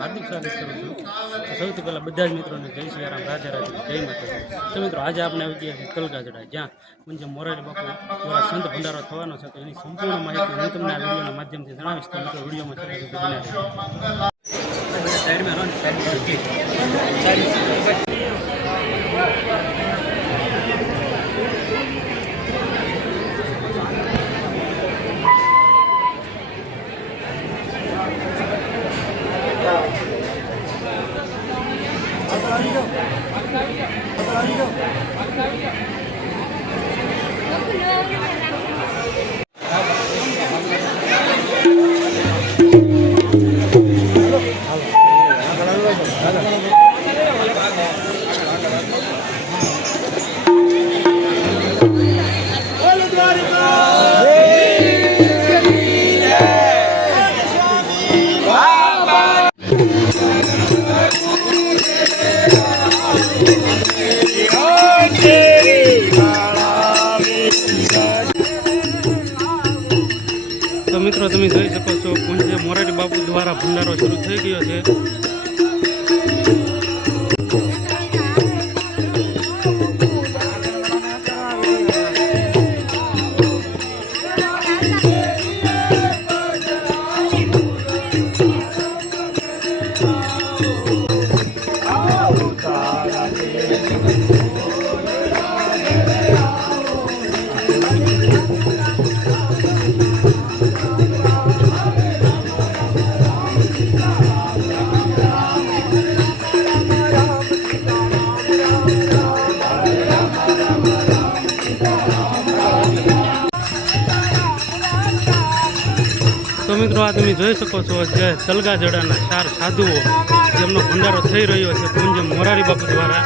हार्दिक स्वागत करूँ छूँ। सौ पहला बधा मित्रों ने जय श्री राम, राजा राजा जय माता। तो मित्रों आज आपने आई गया तलगाजड़ा, ज्याँ पूज्य मोरारी बापू द्वारा संत भंडारो थवानो छे। तो एनी संपूर्ण माहिती हूँ तमने आ विडियोना माध्यमथी जणावीश। तो मित्रों विडियोमां छेल्ले સુધી બન્યા રહેજો। साइड में रहो, साइड में मित्रों તમે જોઈ શકો છો પૂજ્ય મોરારી બાપુ દ્વારા ભંડારો શરૂ થઈ ગયો છે। तो मित्रों आ તમે જોઈ શકો છો જે તલગાજડાના 4 સાધુઓ જેમનો ભંડારો થઈ રહ્યો છે પૂજ્ય મોરારી બાપુ દ્વારા।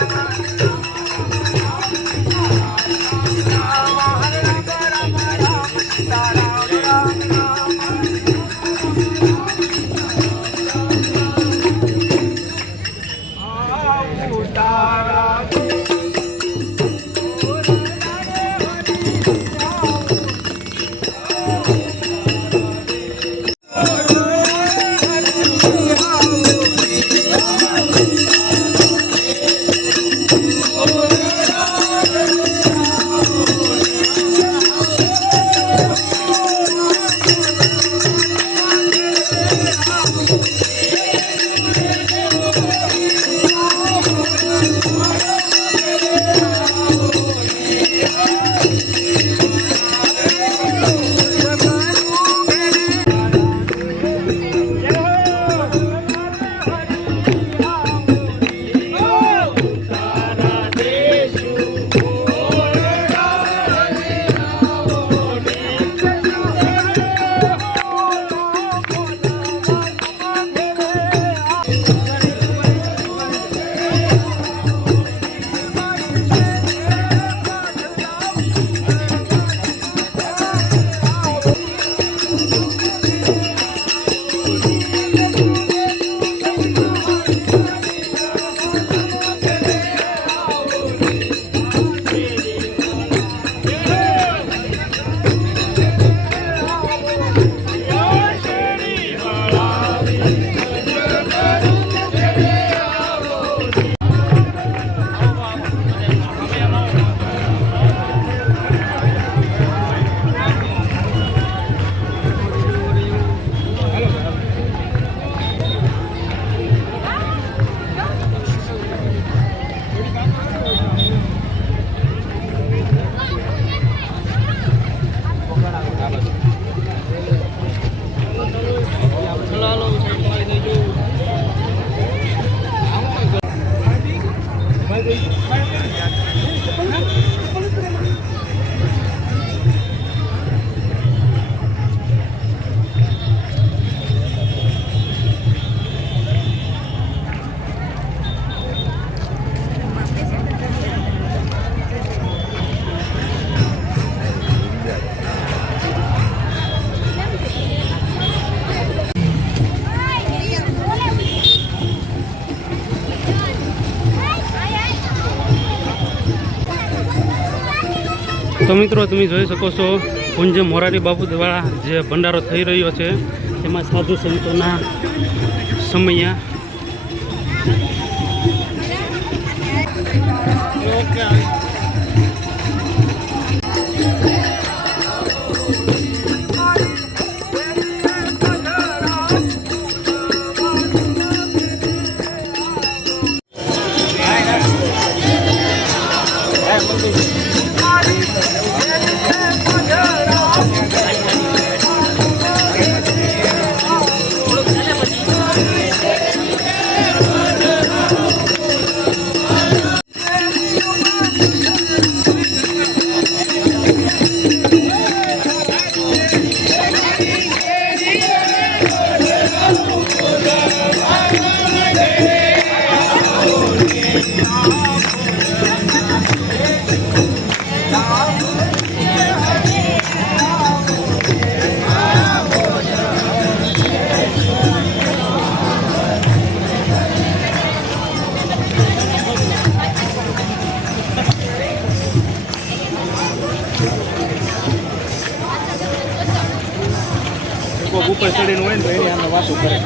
તો મિત્રો તમે જોઈ શકો છો પૂંજ મોરારી બાપુ દ્વારા જે ભંડારો થઈ રહ્યો છે તેમાં સાધુ સંતોના સમયા ઉપર ચડીને હોય ને તો એની આમાં વાતો કરે.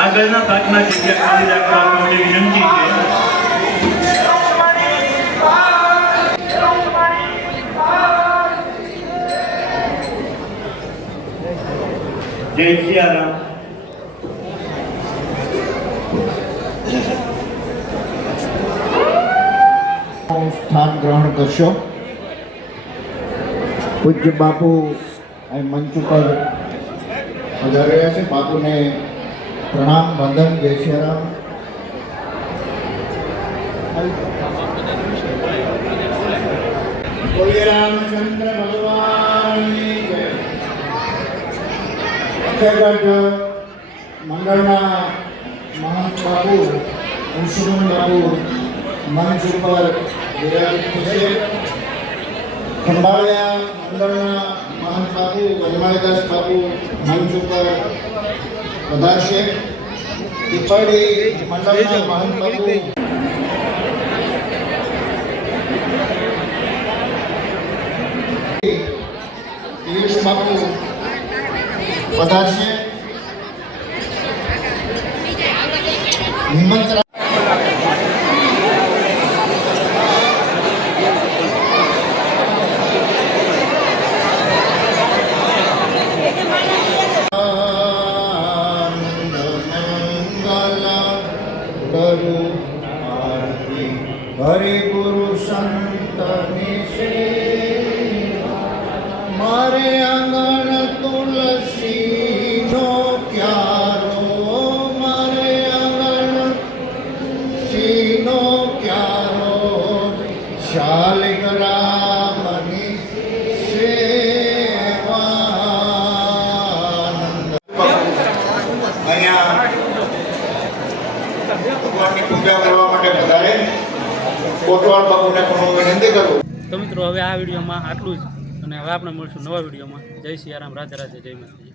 આગળના ભાગમાં જગ્યા ખાલી રાખવા માટે વિનંતી છે. જય સિયારામ. કરશો. પૂજ્ય બાપુ અહીં મંચ ઉપર પધારી રહ્યા છે. બાપુને પ્રણામ, વંદન, જય શ્રી રામ. બોલીએ રામચંદ્ર ભગવાનની જય. અક્ષરગઢ મંડળના મહંત બાપુ અંશુમન બાપુ મંચ ઉપર વિરાજિત થશે. ખંભાળિયા મંડળના મહંત બાપુ વનમાળીદાસ બાપુ મંચ ઉપર પધારશે. પીપળી મંડળના મહંત બાપુ પિયુષ બાપુ પધારશે. હિંમત હરે ગુરુ સંતની સેવા. મારે આંગણ તુલસીનો ક્યારો, મારે આંગણ સીનો ક્યારો, શાલિક રામની સેવા. અહીંયા ભગવાનની પૂજા કરવા માટે પધારે કોટવાળ બાપુને પણ વિનંતી કરું. તો મિત્રો હવે આ વિડીયોમાં આટલું જ, અને હવે આપણે મળશું નવા વિડીયોમાં. જય સિયારામ, રાધે રાધે, જય માતા.